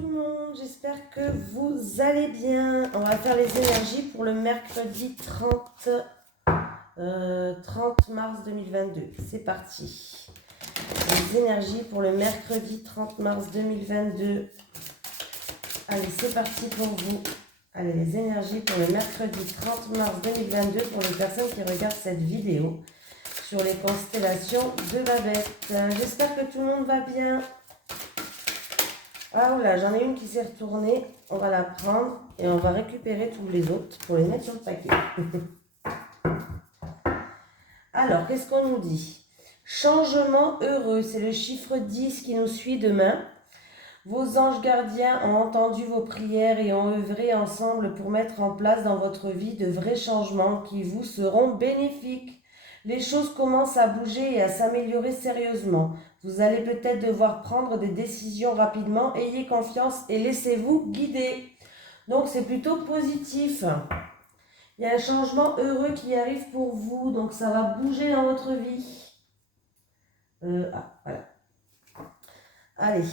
tout le monde, j'espère que vous allez bien. On va faire les énergies pour le mercredi 30 mars 2022. C'est parti. Les énergies pour le mercredi 30 mars 2022. Allez, c'est parti pour vous. Allez, les énergies pour le mercredi 30 mars 2022 pour les personnes qui regardent cette vidéo sur les constellations de Babette. J'espère que tout le monde va bien. Ah voilà, j'en ai une qui s'est retournée. On va la prendre et on va récupérer tous les autres pour les mettre sur le paquet. Alors, qu'est-ce qu'on nous dit? Changement heureux, c'est le chiffre 10 qui nous suit demain. Vos anges gardiens ont entendu vos prières et ont œuvré ensemble pour mettre en place dans votre vie de vrais changements qui vous seront bénéfiques. Les choses commencent à bouger et à s'améliorer sérieusement. Vous allez peut-être devoir prendre des décisions rapidement. Ayez confiance et laissez-vous guider. Donc c'est plutôt positif. Il y a un changement heureux qui arrive pour vous. Donc ça va bouger dans votre vie. Voilà. Allez.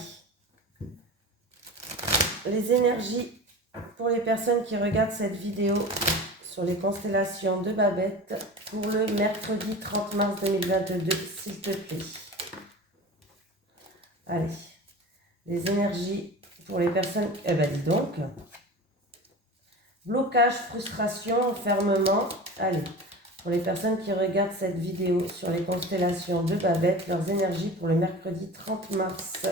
Les énergies pour les personnes qui regardent cette vidéo sur les constellations de Babette pour le mercredi 30 mars 2022, s'il te plaît. Allez, les énergies pour les personnes... Eh ben dis donc. Blocage, frustration, enfermement. Allez, pour les personnes qui regardent cette vidéo sur les constellations de Babette, leurs énergies pour le mercredi 30 mars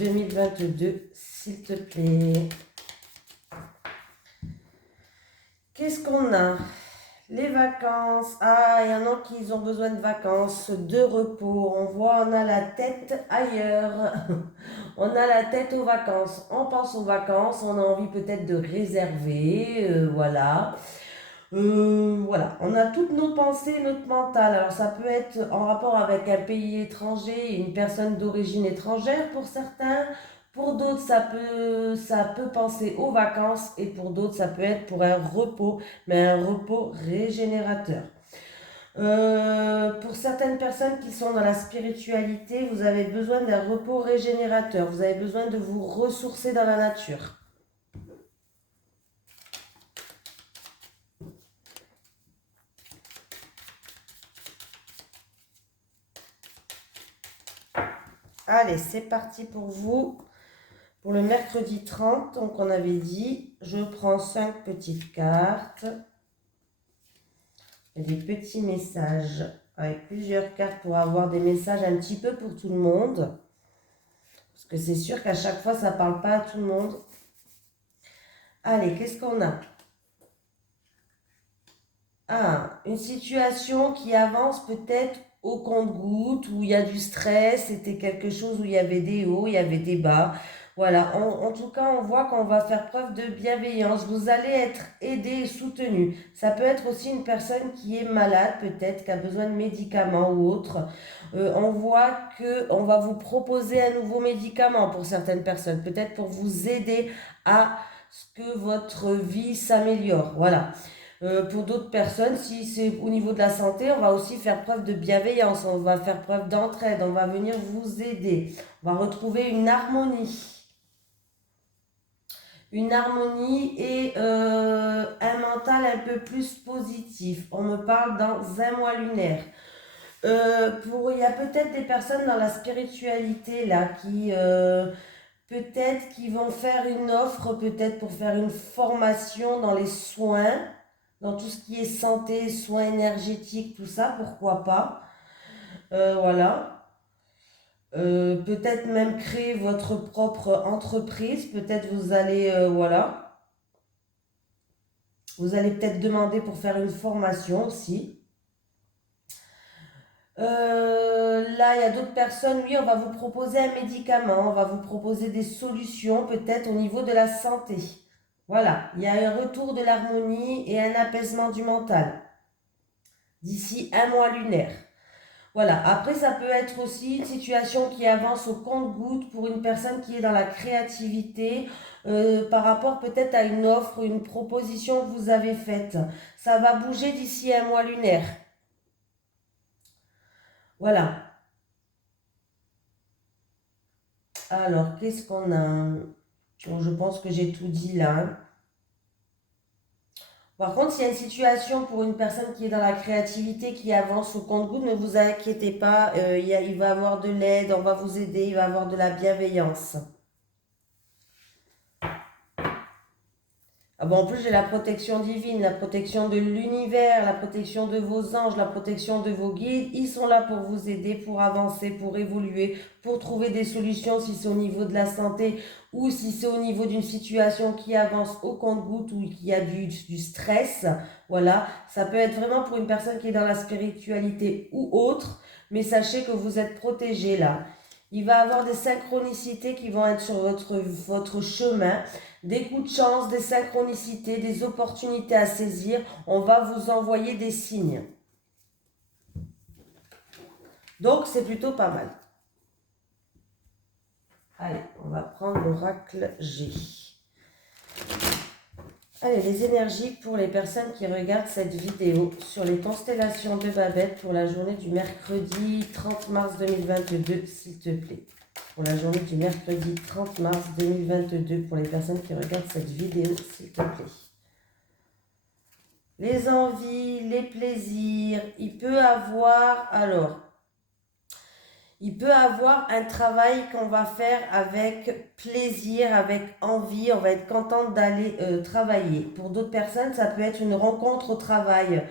2022, s'il te plaît. Qu'est-ce qu'on a? Les vacances. Ah, il y en a qui ont besoin de vacances, de repos. On voit, on a la tête ailleurs. On a la tête aux vacances. On pense aux vacances. On a envie peut-être de réserver. Voilà. Voilà. On a toutes nos pensées, notre mental. Alors, ça peut être en rapport avec un pays étranger, une personne d'origine étrangère pour certains. Pour d'autres, ça peut penser aux vacances et pour d'autres, ça peut être pour un repos, mais un repos régénérateur. Pour certaines personnes qui sont dans la spiritualité, vous avez besoin d'un repos régénérateur. Vous avez besoin de vous ressourcer dans la nature. Allez, c'est parti pour vous. Pour le mercredi 30, donc on avait dit, je prends 5 petites cartes. Et des petits messages avec plusieurs cartes pour avoir des messages un petit peu pour tout le monde. Parce que c'est sûr qu'à chaque fois, ça ne parle pas à tout le monde. Allez, qu'est-ce qu'on a? Ah, une situation qui avance peut-être au compte-gouttes, où il y a du stress, c'était quelque chose où il y avait des hauts, il y avait des bas. Voilà, en tout cas, on voit qu'on va faire preuve de bienveillance. Vous allez être aidé et soutenu. Ça peut être aussi une personne qui est malade, peut-être, qui a besoin de médicaments ou autre. On voit qu'on va vous proposer un nouveau médicament pour certaines personnes, peut-être pour vous aider à ce que votre vie s'améliore. Voilà. Pour d'autres personnes, si c'est au niveau de la santé, on va aussi faire preuve de bienveillance, on va faire preuve d'entraide, on va venir vous aider, on va retrouver une harmonie. Une harmonie et un mental un peu plus positif. On me parle dans un mois lunaire. Il y a peut-être des personnes dans la spiritualité là qui peut-être qui vont faire une offre, peut-être pour faire une formation dans les soins, dans tout ce qui est santé, soins énergétiques, tout ça, pourquoi pas. Voilà. Peut-être même créer votre propre entreprise. Peut-être vous allez, voilà. Vous allez peut-être demander pour faire une formation aussi. Là, il y a d'autres personnes, oui, on va vous proposer un médicament, on va vous proposer des solutions peut-être au niveau de la santé. Voilà, il y a un retour de l'harmonie et un apaisement du mental d'ici un mois lunaire. Voilà, après ça peut être aussi une situation qui avance au compte-gouttes pour une personne qui est dans la créativité par rapport peut-être à une offre, une proposition que vous avez faite. Ça va bouger d'ici un mois lunaire. Voilà. Alors, qu'est-ce qu'on a? Donc, je pense que j'ai tout dit là, hein. Par contre, s'il y a une situation pour une personne qui est dans la créativité, qui avance au compte-gouttes, ne vous inquiétez pas, il va avoir de l'aide, on va vous aider, il va avoir de la bienveillance. Ah bon, en plus, j'ai la protection divine, la protection de l'univers, la protection de vos anges, la protection de vos guides. Ils sont là pour vous aider, pour avancer, pour évoluer, pour trouver des solutions si c'est au niveau de la santé ou si c'est au niveau d'une situation qui avance au compte-gouttes ou qui a du stress. Voilà, ça peut être vraiment pour une personne qui est dans la spiritualité ou autre, mais sachez que vous êtes protégé là. Il va y avoir des synchronicités qui vont être sur votre chemin, des coups de chance, des synchronicités, des opportunités à saisir. On va vous envoyer des signes. Donc, c'est plutôt pas mal. Allez, on va prendre l'oracle G. Allez, les énergies pour les personnes qui regardent cette vidéo sur les constellations de Babel pour la journée du mercredi 30 mars 2022, s'il te plaît. Pour la journée du mercredi 30 mars 2022, pour les personnes qui regardent cette vidéo, s'il te plaît. Les envies, les plaisirs, il peut avoir un travail qu'on va faire avec plaisir, avec envie, on va être contente d'aller travailler. Pour d'autres personnes, ça peut être une rencontre au travail,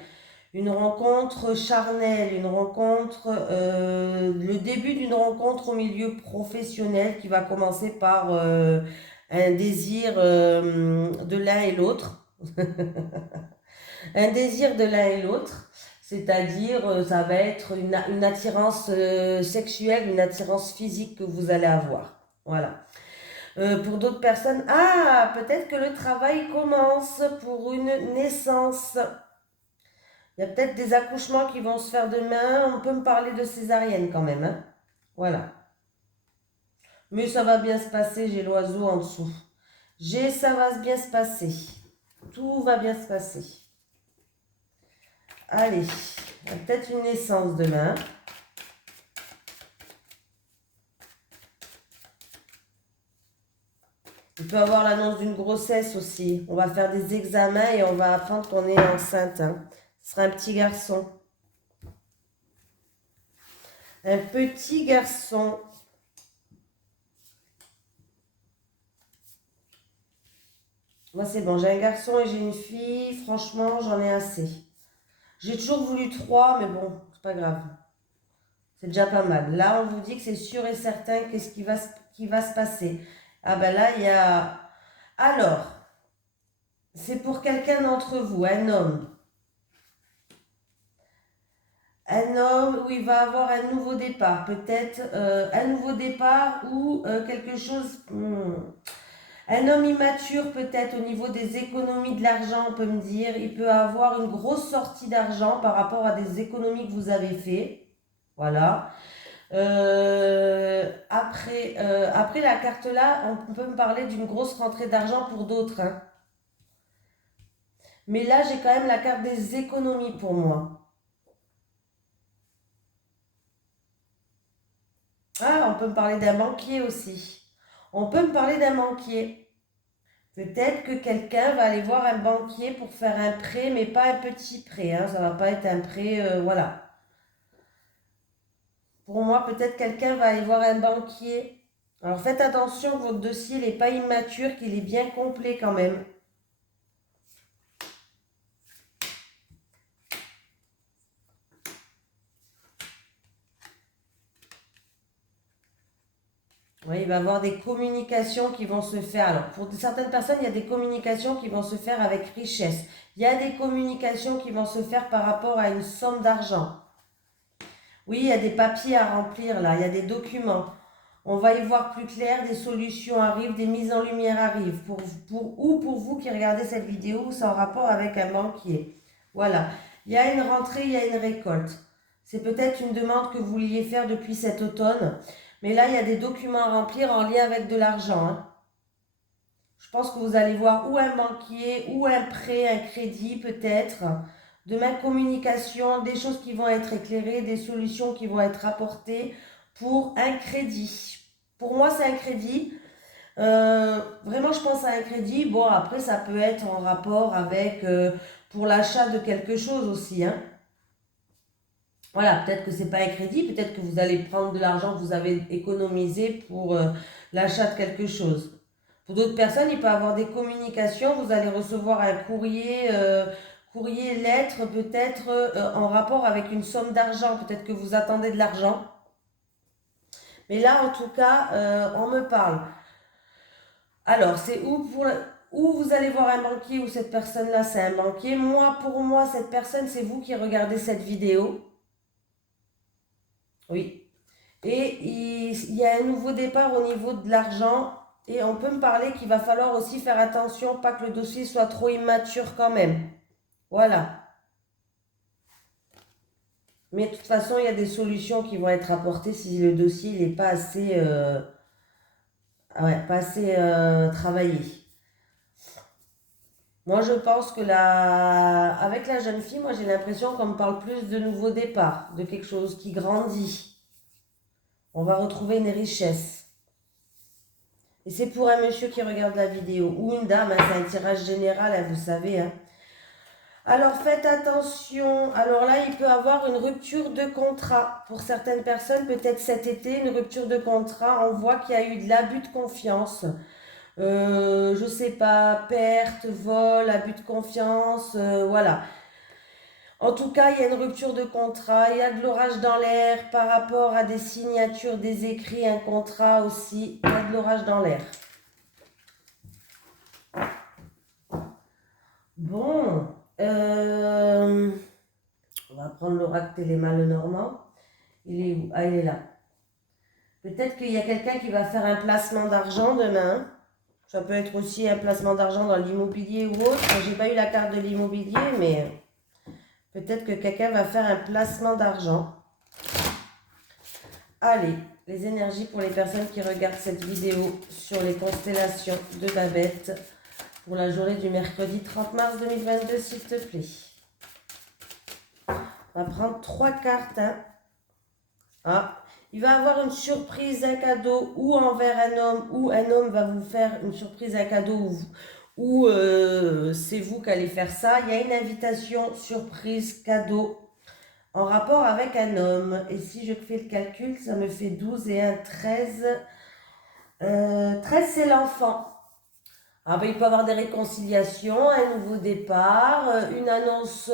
une rencontre charnelle, une rencontre, le début d'une rencontre au milieu professionnel qui va commencer par un désir de l'un et l'autre. Un désir de l'un et l'autre, c'est-à-dire ça va être une attirance sexuelle, une attirance physique que vous allez avoir. Voilà. Pour d'autres personnes, peut-être que le travail commence pour une naissance. Il y a peut-être des accouchements qui vont se faire demain. On peut me parler de césarienne quand même, hein. Voilà. Mais ça va bien se passer, j'ai l'oiseau en dessous. Ça va bien se passer. Tout va bien se passer. Allez, il y a peut-être une naissance demain. Il peut y avoir l'annonce d'une grossesse aussi. On va faire des examens et on va apprendre qu'on est enceinte, hein. Ce sera un petit garçon. Un petit garçon. Moi, c'est bon. J'ai un garçon et j'ai une fille. Franchement, j'en ai assez. J'ai toujours voulu 3, mais bon, c'est pas grave. C'est déjà pas mal. Là, on vous dit que c'est sûr et certain qu'est-ce qui va se passer. Ah ben là, il y a... Alors, c'est pour quelqu'un d'entre vous, un homme. Un homme où il va avoir un nouveau départ. Peut-être un nouveau départ ou quelque chose... Un homme immature peut-être au niveau des économies de l'argent, on peut me dire. Il peut avoir une grosse sortie d'argent par rapport à des économies que vous avez fait. Voilà. Après la carte là, on peut me parler d'une grosse rentrée d'argent pour d'autres, hein. Mais là, j'ai quand même la carte des économies pour moi. On peut me parler d'un banquier aussi. On peut me parler d'un banquier. Peut-être que quelqu'un va aller voir un banquier pour faire un prêt, mais pas un petit prêt, hein. Ça va pas être un prêt, voilà. Pour moi, peut-être quelqu'un va aller voir un banquier. Alors faites attention que votre dossier n'est pas immature, qu'il est bien complet quand même. Oui, il va y avoir des communications qui vont se faire. Alors, pour certaines personnes, il y a des communications qui vont se faire avec richesse. Il y a des communications qui vont se faire par rapport à une somme d'argent. Oui, il y a des papiers à remplir là, il y a des documents. On va y voir plus clair, des solutions arrivent, des mises en lumière arrivent. Pour vous qui regardez cette vidéo, c'est en rapport avec un banquier. Voilà, il y a une rentrée, il y a une récolte. C'est peut-être une demande que vous vouliez faire depuis cet automne. Mais là, il y a des documents à remplir en lien avec de l'argent, hein. Je pense que vous allez voir ou un banquier, ou un prêt, un crédit peut-être. Demain, communication, des choses qui vont être éclairées, des solutions qui vont être apportées pour un crédit. Pour moi, c'est un crédit. Vraiment, je pense à un crédit. Bon, après, ça peut être en rapport avec pour l'achat de quelque chose aussi, hein. Voilà, peut-être que c'est pas un crédit, peut-être que vous allez prendre de l'argent que vous avez économisé pour l'achat de quelque chose. Pour d'autres personnes, il peut y avoir des communications. Vous allez recevoir un courrier, courrier, lettre, peut-être en rapport avec une somme d'argent. Peut-être que vous attendez de l'argent. Mais là, en tout cas, on me parle. Alors, c'est où vous allez voir un banquier ou cette personne-là, c'est un banquier. Moi, pour moi, cette personne, c'est vous qui regardez cette vidéo. Oui. Et il y a un nouveau départ au niveau de l'argent. Et on peut me parler qu'il va falloir aussi faire attention, pas que le dossier soit trop immature quand même. Voilà. Mais de toute façon, il y a des solutions qui vont être apportées si le dossier n'est pas assez, ouais, pas assez travaillé. Moi, je pense que avec la jeune fille, moi, j'ai l'impression qu'on me parle plus de nouveau départ, de quelque chose qui grandit. On va retrouver une richesse. Et c'est pour un monsieur qui regarde la vidéo, ou une dame, hein, c'est un tirage général, hein, vous savez, hein. Alors faites attention. Alors là, il peut y avoir une rupture de contrat. Pour certaines personnes, peut-être cet été, une rupture de contrat. On voit qu'il y a eu de l'abus de confiance. Je sais pas, perte, vol, abus de confiance, voilà. En tout cas, il y a une rupture de contrat, il y a de l'orage dans l'air par rapport à des signatures, des écrits, un contrat aussi, il y a de l'orage dans l'air. Bon, on va prendre l'oracle Téléma Lenormand. Il est où? Ah, il est là. Peut-être qu'il y a quelqu'un qui va faire un placement d'argent demain. Ça peut être aussi un placement d'argent dans l'immobilier ou autre. J'ai pas eu la carte de l'immobilier, mais peut-être que quelqu'un va faire un placement d'argent. Allez, les énergies pour les personnes qui regardent cette vidéo sur les constellations de Babette pour la journée du mercredi 30 mars 2022, s'il te plaît. On va prendre 3 cartes, hein. Ah, il va avoir une surprise, un cadeau, ou envers un homme, ou un homme va vous faire une surprise, un cadeau, ou c'est vous qui allez faire ça. Il y a une invitation, surprise, cadeau, en rapport avec un homme. Et si je fais le calcul, ça me fait 12 et 1, 13. 13, c'est l'enfant. Ah ben, il peut y avoir des réconciliations, un nouveau départ, une annonce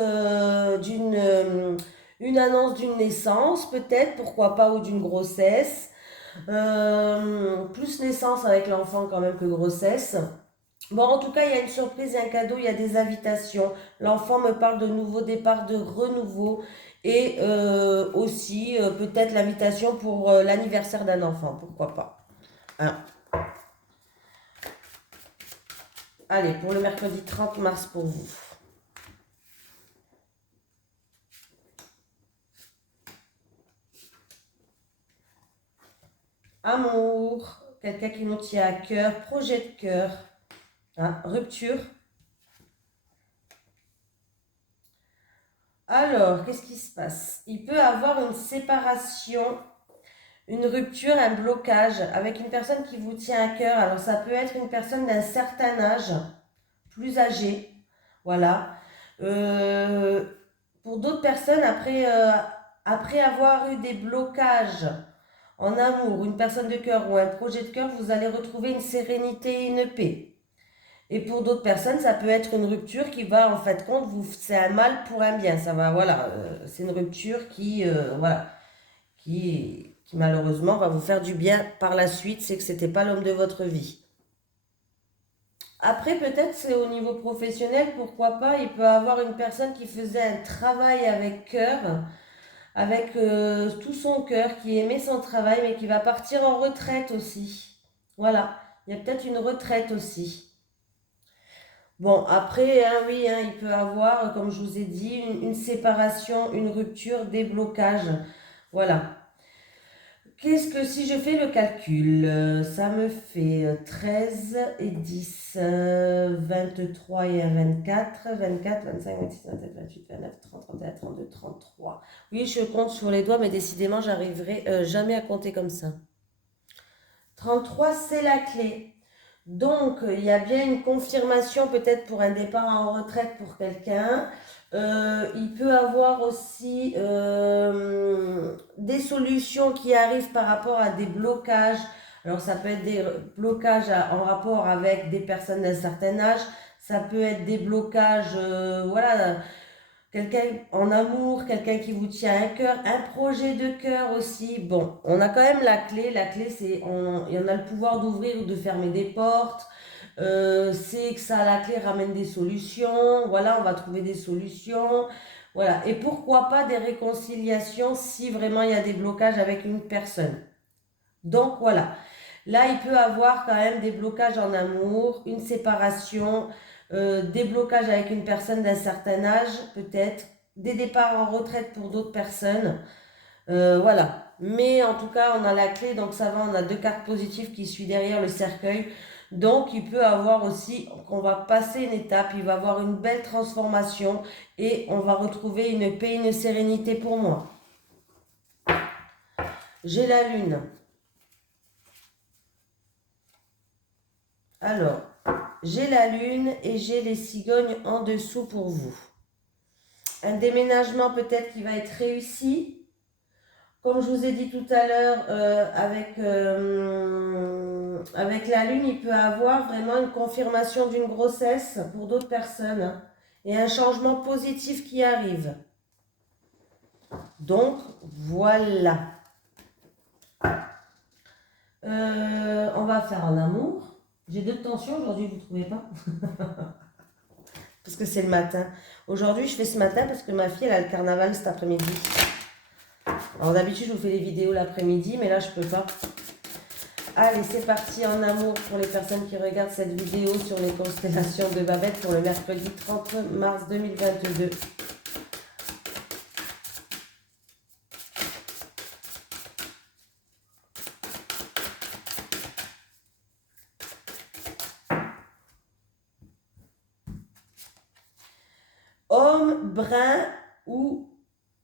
d'une naissance peut-être, pourquoi pas, ou d'une grossesse. Plus naissance avec l'enfant quand même que grossesse. Bon, en tout cas, il y a une surprise, un cadeau, il y a des invitations. L'enfant me parle de nouveau départ, de renouveau. Et aussi peut-être l'invitation pour l'anniversaire d'un enfant, pourquoi pas. Hein. Allez, pour le mercredi 30 mars pour vous. Amour, quelqu'un qui nous tient à cœur, projet de cœur, hein, rupture. Alors, qu'est-ce qui se passe? Il peut avoir une séparation, une rupture, un blocage avec une personne qui vous tient à cœur. Alors, ça peut être une personne d'un certain âge, plus âgée, voilà. Euh, pour d'autres personnes, après avoir eu des blocages en amour, une personne de cœur ou un projet de cœur, vous allez retrouver une sérénité et une paix. Et pour d'autres personnes, ça peut être une rupture qui va, en fait, compte, c'est un mal pour un bien. Ça va, voilà, c'est une rupture voilà, qui malheureusement va vous faire du bien par la suite. C'est que c'était pas l'homme de votre vie. Après, peut-être c'est au niveau professionnel, pourquoi pas, il peut avoir une personne qui faisait un travail avec cœur, avec tout son cœur, qui aimait son travail, mais qui va partir en retraite aussi. Voilà, il y a peut-être une retraite aussi. Bon, après, hein, oui, hein, il peut avoir, comme je vous ai dit, une séparation, une rupture, des blocages. Voilà. Qu'est-ce que si je fais le calcul, ça me fait 13 et 10, 23 et 1, 24, 24, 25, 26, 27, 28, 29, 30, 31, 32, 33. Oui, je compte sur les doigts, mais décidément, j'arriverai jamais à compter comme ça. 33, c'est la clé. Donc, il y a bien une confirmation peut-être pour un départ en retraite pour quelqu'un. Il peut avoir aussi des solutions qui arrivent par rapport à des blocages. Alors, ça peut être des blocages en rapport avec des personnes d'un certain âge. Ça peut être des blocages, voilà, quelqu'un en amour, quelqu'un qui vous tient à cœur, un projet de cœur aussi. Bon, on a quand même la clé. La clé, c'est il y en a le pouvoir d'ouvrir ou de fermer des portes. C'est que ça, la clé ramène des solutions. Voilà, on va trouver des solutions. Voilà. Et pourquoi pas des réconciliations si vraiment il y a des blocages avec une personne. Donc voilà. Là, il peut avoir quand même des blocages en amour, une séparation, des blocages avec une personne d'un certain âge, peut-être, des départs en retraite pour d'autres personnes. Voilà. Mais en tout cas, on a la clé, donc ça va, on a deux cartes positives qui suivent derrière le cercueil. Donc, il peut avoir aussi, qu'on va passer une étape, il va avoir une belle transformation et on va retrouver une paix, une sérénité pour moi. J'ai la lune. Alors, j'ai la lune et j'ai les cigognes en dessous pour vous. Un déménagement peut-être qui va être réussi. Comme je vous ai dit tout à l'heure, avec la lune, il peut avoir vraiment une confirmation d'une grossesse pour d'autres personnes, hein, et un changement positif qui arrive. Donc, voilà. On va faire un amour. J'ai deux tensions aujourd'hui, vous ne trouvez pas? Parce que c'est le matin. Aujourd'hui, je fais ce matin parce que ma fille, elle a le carnaval cet après-midi. Alors d'habitude, je vous fais des vidéos l'après-midi, mais là, je peux pas. Allez, c'est parti en amour pour les personnes qui regardent cette vidéo sur les constellations de Babette pour le mercredi 30 mars 2022. Homme brun ou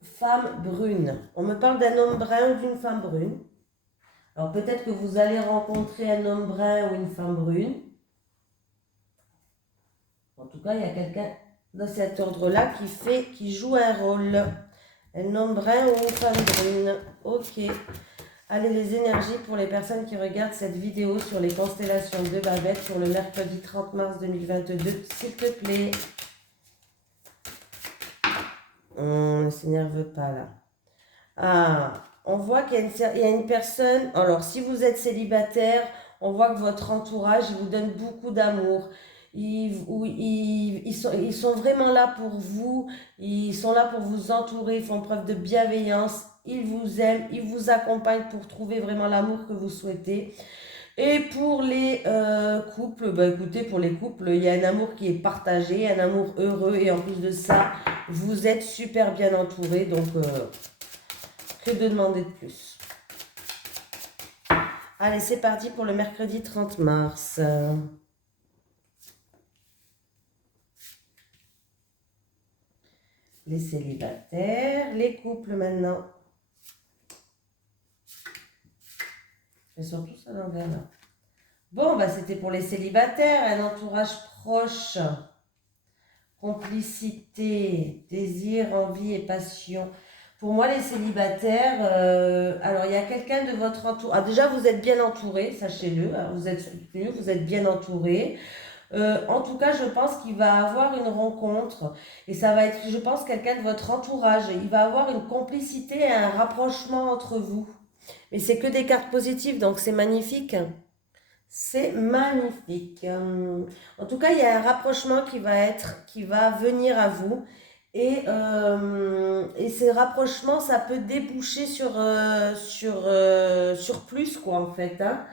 femme brune. On me parle d'un homme brun ou d'une femme brune. Alors peut-être que vous allez rencontrer un homme brun ou une femme brune. En tout cas, il y a quelqu'un dans cet ordre-là qui joue un rôle. Un homme brun ou une femme brune. Ok. Allez, les énergies pour les personnes qui regardent cette vidéo sur les constellations de Babette pour le mercredi 30 mars 2022, s'il te plaît. Ne s'énerve pas là. Ah, on voit qu'il y a une personne. Alors, si vous êtes célibataire, on voit que votre entourage, il vous donne beaucoup d'amour. Ils sont vraiment là pour vous. Ils sont là pour vous entourer. Ils font preuve de bienveillance. Ils vous aiment. Ils vous accompagnent pour trouver vraiment l'amour que vous souhaitez. Et pour les couples, bah écoutez, pour les couples, il y a un amour qui est partagé, un amour heureux. Et en plus de ça, vous êtes super bien entourés. Donc, que de demander de plus? Allez, c'est parti pour le mercredi 30 mars. Les célibataires, les couples maintenant. Et surtout ça l'envers là. Bon, bah c'était pour les célibataires, un entourage proche, complicité, désir, envie et passion. Pour moi, les célibataires, alors il y a quelqu'un de votre entourage. Ah, déjà, vous êtes bien entouré, sachez-le. Vous êtes soutenu, vous êtes bien entouré. En tout cas, je pense qu'il va avoir une rencontre et ça va être, je pense, quelqu'un de votre entourage. Il va avoir une complicité et un rapprochement entre vous. Mais c'est que des cartes positives, donc c'est magnifique. C'est magnifique. En tout cas, il y a un rapprochement qui va venir à vous. Et ces rapprochements, ça peut déboucher sur plus, quoi, en fait, hein.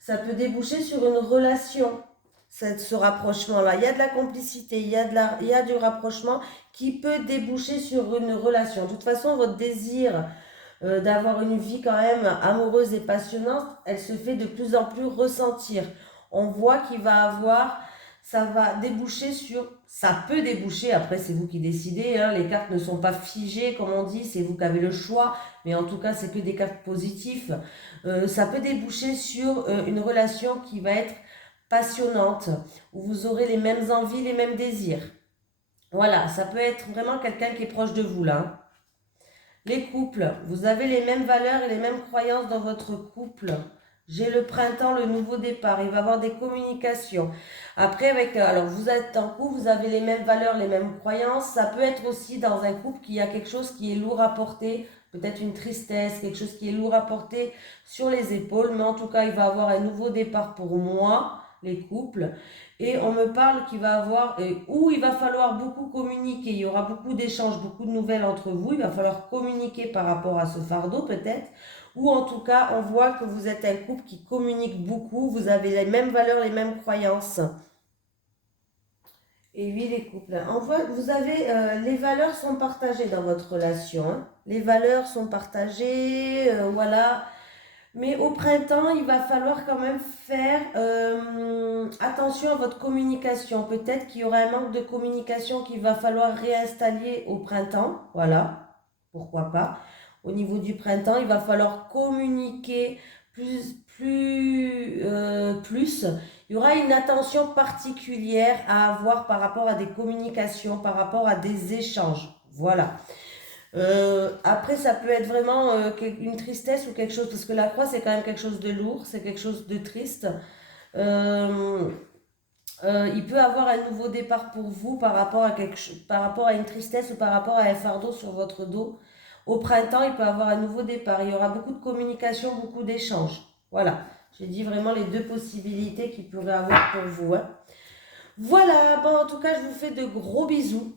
Ça peut déboucher sur une relation, ce rapprochement-là. Il y a de la complicité, il y a du rapprochement qui peut déboucher sur une relation. De toute façon, votre désir d'avoir une vie quand même amoureuse et passionnante, elle se fait de plus en plus ressentir. On voit qu'il va avoir, ça va déboucher sur, ça peut déboucher, après c'est vous qui décidez, hein, les cartes ne sont pas figées comme on dit, c'est vous qui avez le choix, mais en tout cas c'est que des cartes positives. Ça peut déboucher sur une relation qui va être passionnante, où vous aurez les mêmes envies, les mêmes désirs. Voilà, ça peut être vraiment quelqu'un qui est proche de vous là, hein. Les couples, vous avez les mêmes valeurs et les mêmes croyances dans votre couple. J'ai le printemps, le nouveau départ. Il va y avoir des communications. Après, alors vous êtes en couple, vous avez les mêmes valeurs, les mêmes croyances. Ça peut être aussi dans un couple qu'il y a quelque chose qui est lourd à porter, peut-être une tristesse, quelque chose qui est lourd à porter sur les épaules. Mais en tout cas, il va y avoir un nouveau départ pour moi, les couples. Et on me parle qu'il va avoir, où il va falloir beaucoup communiquer, il y aura beaucoup d'échanges, beaucoup de nouvelles entre vous, il va falloir communiquer par rapport à ce fardeau peut-être, ou en tout cas on voit que vous êtes un couple qui communique beaucoup, vous avez les mêmes valeurs, les mêmes croyances. Et oui, les couples, on voit, vous avez, les valeurs sont partagées dans votre relation, hein. Les valeurs sont partagées, voilà. Mais au printemps, il va falloir quand même faire attention à votre communication. Peut-être qu'il y aura un manque de communication qu'il va falloir réinstaller au printemps. Voilà, pourquoi pas. Au niveau du printemps, il va falloir communiquer plus. Il y aura une attention particulière à avoir par rapport à des communications, par rapport à des échanges. Voilà. Après, ça peut être vraiment une tristesse ou quelque chose, parce que la croix, c'est quand même quelque chose de lourd, c'est quelque chose de triste. Euh, il peut avoir un nouveau départ pour vous par rapport à par rapport à une tristesse ou par rapport à un fardeau sur votre dos. Au printemps, il peut avoir un nouveau départ. Il y aura beaucoup de communication, beaucoup d'échanges. Voilà, j'ai dit vraiment les deux possibilités qu'il pourrait avoir pour vous, hein. Voilà, bon, en tout cas, je vous fais de gros bisous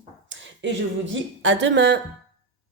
et je vous dis à demain.